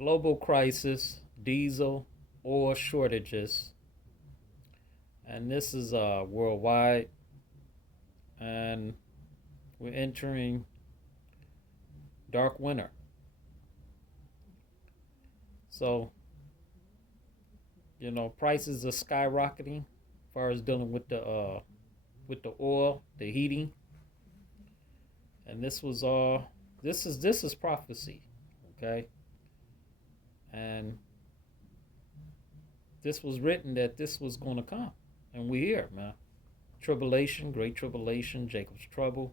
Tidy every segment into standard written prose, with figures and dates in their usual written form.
global crisis, diesel, oil shortages, and this is worldwide, and we're entering dark winter. So, prices are skyrocketing as far as dealing with the oil, the heating, and this is prophecy, okay? And this was written that this was going to come, and we here, man. Tribulation, great tribulation, Jacob's trouble,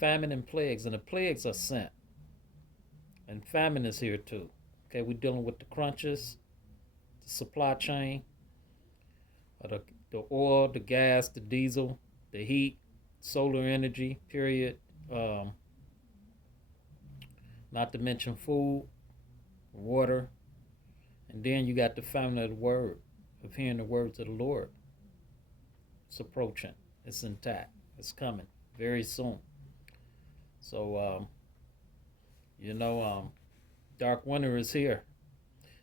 famine and plagues, and the plagues are sent, and famine is here too. Okay, we're dealing with the crunches, the supply chain, the oil, the gas, the diesel, the heat, solar energy, period. Um, Not to mention food, water, and then you got the famine of the word, of hearing the words of the Lord. It's approaching. It's intact. It's coming very soon. So, you know, um, dark winter is here.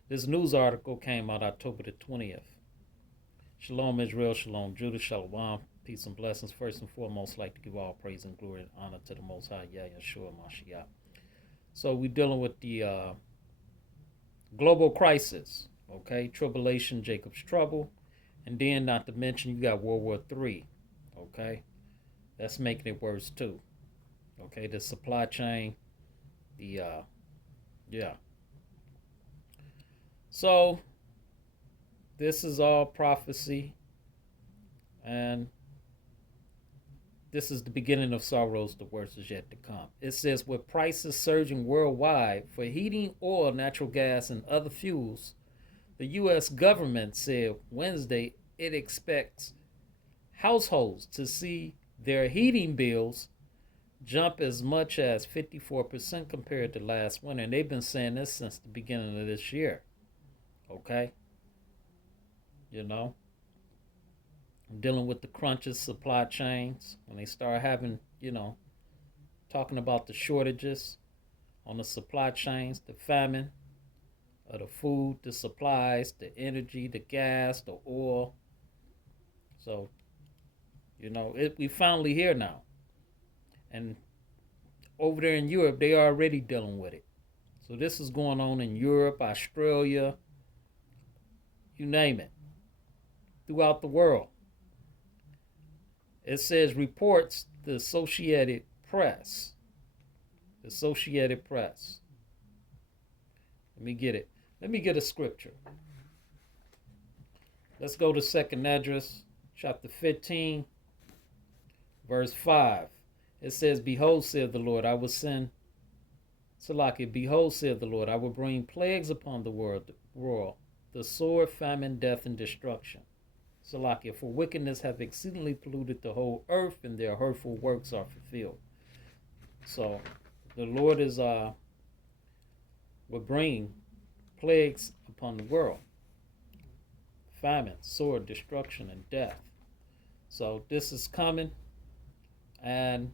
This news article came out October the 20th. Shalom Israel, Shalom Judah, Shalom, peace and blessings. First and foremost, I'd like to give all praise and glory and honor to the Most High, Yahshua Mashiach. So we're dealing with the global crisis, okay? Tribulation, Jacob's trouble. And then, not to mention, you got World War III, okay? That's making it worse, too. Okay, the supply chain, yeah. So, this is all prophecy, and this is the beginning of sorrows. The worst is yet to come. It says, with prices surging worldwide for heating, oil, natural gas, and other fuels, the U.S. government said Wednesday it expects households to see their heating bills jump as much as 54% compared to last winter. And they've been saying this since the beginning of this year. Okay? You know? Dealing with the crunches, supply chains. When they start having, talking about the shortages on the supply chains, the famine of the food, the supplies, the energy, the gas, the oil. So, we finally here now. And over there in Europe, they are already dealing with it. So this is going on in Europe, Australia, you name it, throughout the world. It says reports the Associated Press. The Associated Press. Let me get it. Let me get a scripture. Let's go to 2nd Esdras, chapter 15, verse 5. It says, behold, saith the Lord, I will send, Salakia, behold, saith the Lord, I will bring plagues upon the world, the sword, famine, death, and destruction. Salakia, for wickedness hath exceedingly polluted the whole earth, and their hurtful works are fulfilled. So, the Lord will bring plagues upon the world. Famine, sword, destruction, and death. So, this is coming, and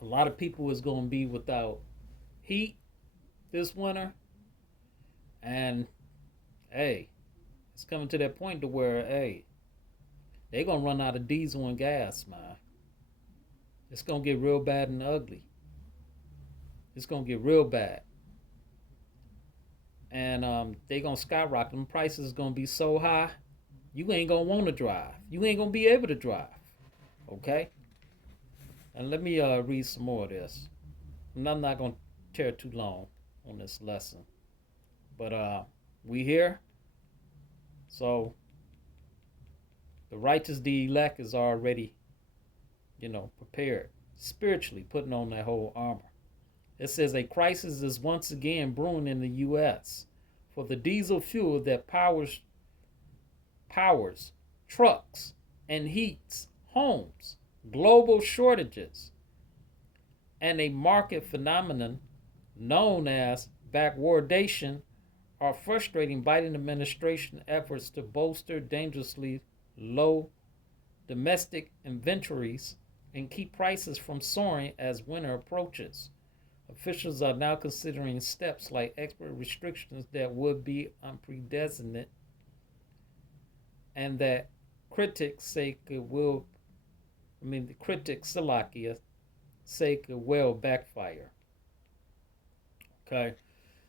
a lot of people is going to be without heat this winter. And, hey, it's coming to that point to where, hey, they're going to run out of diesel and gas, man. It's going to get real bad and ugly. It's going to get real bad. And they're going to skyrocket. Them prices is going to be so high, you ain't going to want to drive. You ain't going to be able to drive. Okay? And let me read some more of this. And I'm not going to tear too long on this lesson. But we here. So the righteous, the elect, is already, prepared. Spiritually putting on that whole armor. It says a crisis is once again brewing in the U.S. for the diesel fuel that powers trucks and heats homes. Global shortages and a market phenomenon known as backwardation are frustrating Biden administration efforts to bolster dangerously low domestic inventories and keep prices from soaring as winter approaches. Officials are now considering steps like export restrictions that would be unprecedented and that critics say the critics, Salakia, say could well backfire. Okay,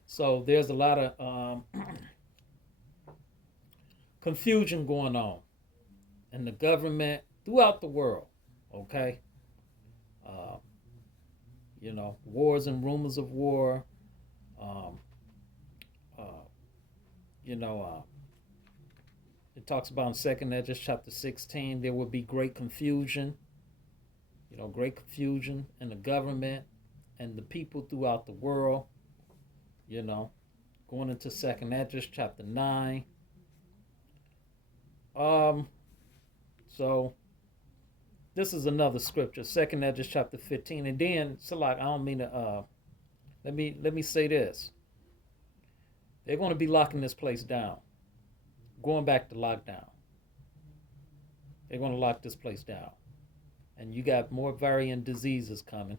so there's a lot of confusion going on in the government throughout the world. Okay, uh, wars and rumors of war. Um, uh, you know, uh, it talks about in Second Esdras chapter 16 there will be great confusion. Great confusion in the government and the people throughout the world. Going into Second Esdras chapter 9. So this is another scripture, Second Esdras chapter 15, and then Salak, I don't mean to. Let me say this. They're going to be locking this place down, going back to lockdown. They're going to lock this place down, and you got more variant diseases coming.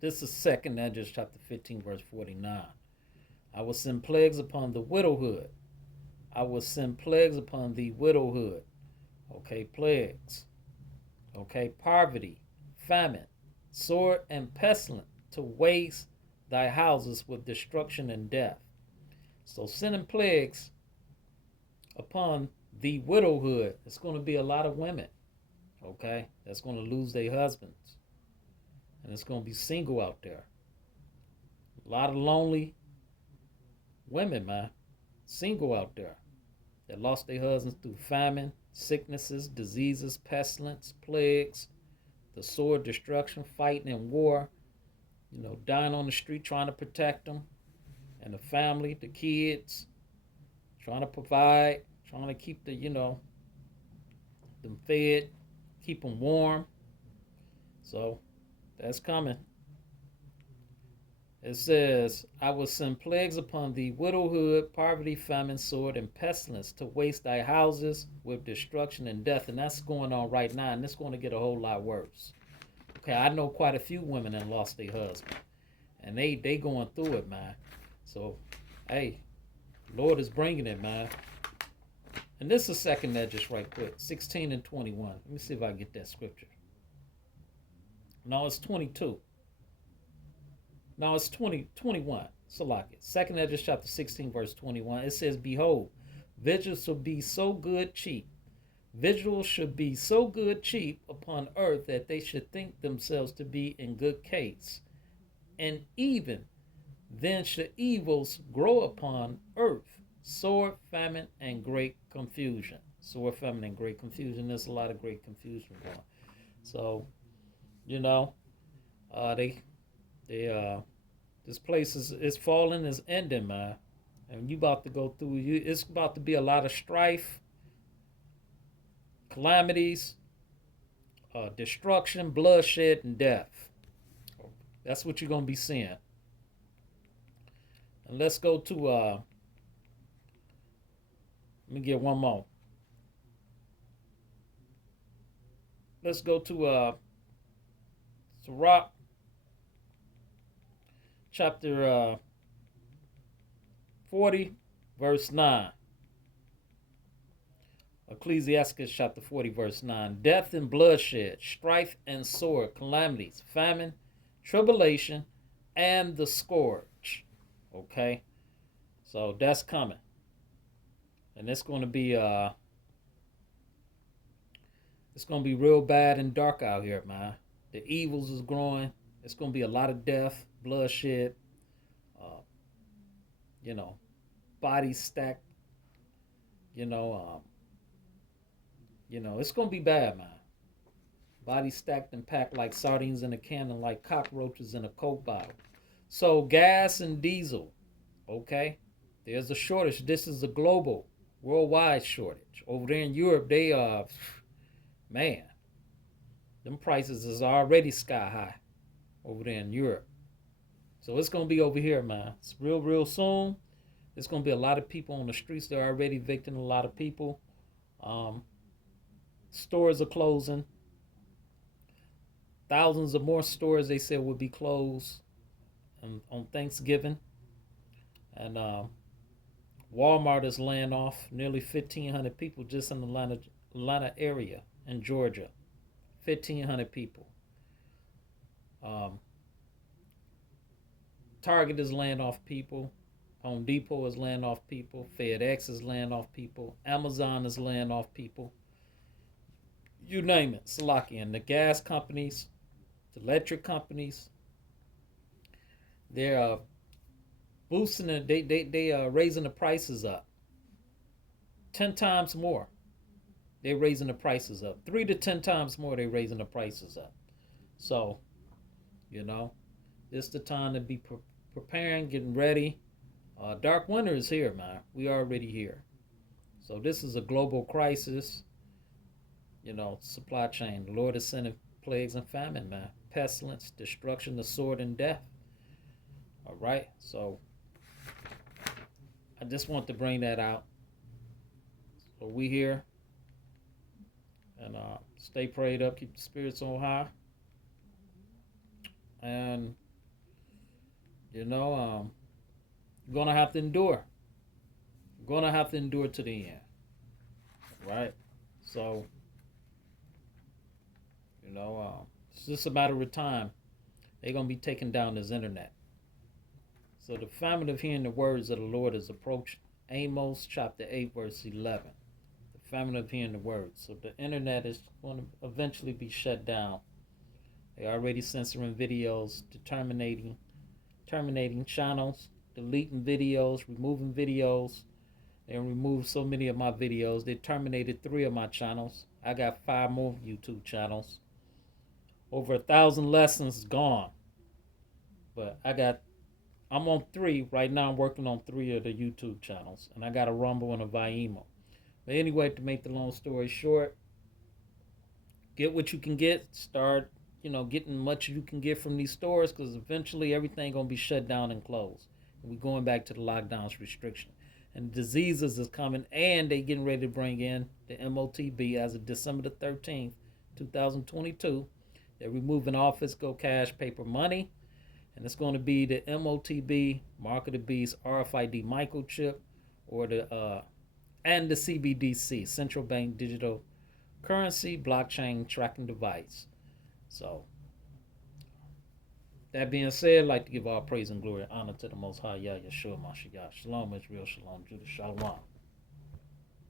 This is Second Esdras chapter 15, verse 49. I will send plagues upon the widowhood. I will send plagues upon the widowhood. Okay, plagues. Okay, poverty, famine, sword, and pestilence to waste thy houses with destruction and death. So sending plagues upon the widowhood, it's going to be a lot of women, okay, that's going to lose their husbands. And it's going to be single out there. A lot of lonely women, man, single out there that lost their husbands through famine, sicknesses, diseases, pestilence, plagues, the sword, destruction, fighting and war, dying on the street trying to protect them, and the family, the kids, trying to provide, trying to keep them fed, keep them warm. So that's coming. It says, I will send plagues upon thee, widowhood, poverty, famine, sword, and pestilence to waste thy houses with destruction and death. And that's going on right now, and it's going to get a whole lot worse. Okay, I know quite a few women that lost their husband, and they going through it, man. So, hey, Lord is bringing it, man. And this is Second Esdras right quick, 16 and 21. Let me see if I can get that scripture. No, it's 22. No, it's 21. Salaki. Second Esdras chapter 16, verse 21. It says, behold, vigils shall be so good cheap. Vigils should be so good cheap upon earth that they should think themselves to be in good case. And even then should evils grow upon earth. Sword, famine, and great confusion. Sword, famine, and great confusion. There's a lot of great confusion going. So, this place is falling, is ending, man. And you about to go through, it's about to be a lot of strife, calamities, destruction, bloodshed, and death. That's what you're going to be seeing. And let's go to, let me get one more. Let's go to Sirach chapter 40, verse 9. Ecclesiastes chapter 40, verse 9. Death and bloodshed, strife and sword, calamities, famine, tribulation, and the scourge. Okay? So that's coming. And it's going to be real bad and dark out here, man. The evils is growing. It's going to be a lot of death, bloodshed, bodies stacked, it's going to be bad, man. Bodies stacked and packed like sardines in a can and like cockroaches in a Coke bottle. So gas and diesel, okay? There's a shortage. This is a global, worldwide shortage. Over there in Europe, they man, them prices is already sky high over there in Europe. So it's going to be over here, man. It's real soon. There's going to be a lot of people on the streets. They're already evicting a lot of people. Stores are closing. Thousands of more stores, they said, would be closed. on Thanksgiving, and Walmart is laying off nearly 1,500 people just in the Atlanta area in Georgia. 1,500 people. Um, Target is laying off people. Home Depot is laying off people. FedEx is laying off people. Amazon is laying off people. You name it, Salaki. And the gas companies, the electric companies, they're boosting it. They are raising the prices up 10 times more. They're raising the prices up 3 to 10 times more. They're raising the prices up. So, this is the time to be preparing, getting ready. Dark winter is here, man. We already here. So this is a global crisis. Supply chain. The Lord is sending plagues and famine, man. Pestilence, destruction, the sword, and death. All right. So I just want to bring that out. So we here. And stay prayed up. Keep the spirits on high. And, you're going to have to endure. You're going to have to endure to the end. Right? So, it's just a matter of time. They're going to be taking down this internet. So the famine of hearing the words of the Lord is approaching. Amos chapter 8, verse 11. The famine of hearing the words. So the internet is going to eventually be shut down. They're already censoring videos, terminating channels, deleting videos, removing videos. They removed so many of my videos. They terminated 3 of my channels. I got 5 more YouTube channels. Over 1,000 lessons gone. But I'm on 3. Right now I'm working on 3 of the YouTube channels. And I got a Rumble and a Vimeo. But anyway, to make the long story short, get what you can get. Start getting much you can get from these stores, because eventually everything going to be shut down and closed. And we're going back to the lockdowns restriction. And diseases is coming, and they getting ready to bring in the MOTB as of December the 13th, 2022. They're removing office, go cash, paper money. And it's going to be the MOTB, Mark of the Beast, RFID microchip, or and the CBDC, Central Bank Digital Currency Blockchain Tracking Device. So, that being said, I'd like to give all praise and glory and honor to the Most High, Yah Yeshua Mashiach. Shalom, Israel, Shalom, Judah, Shalom.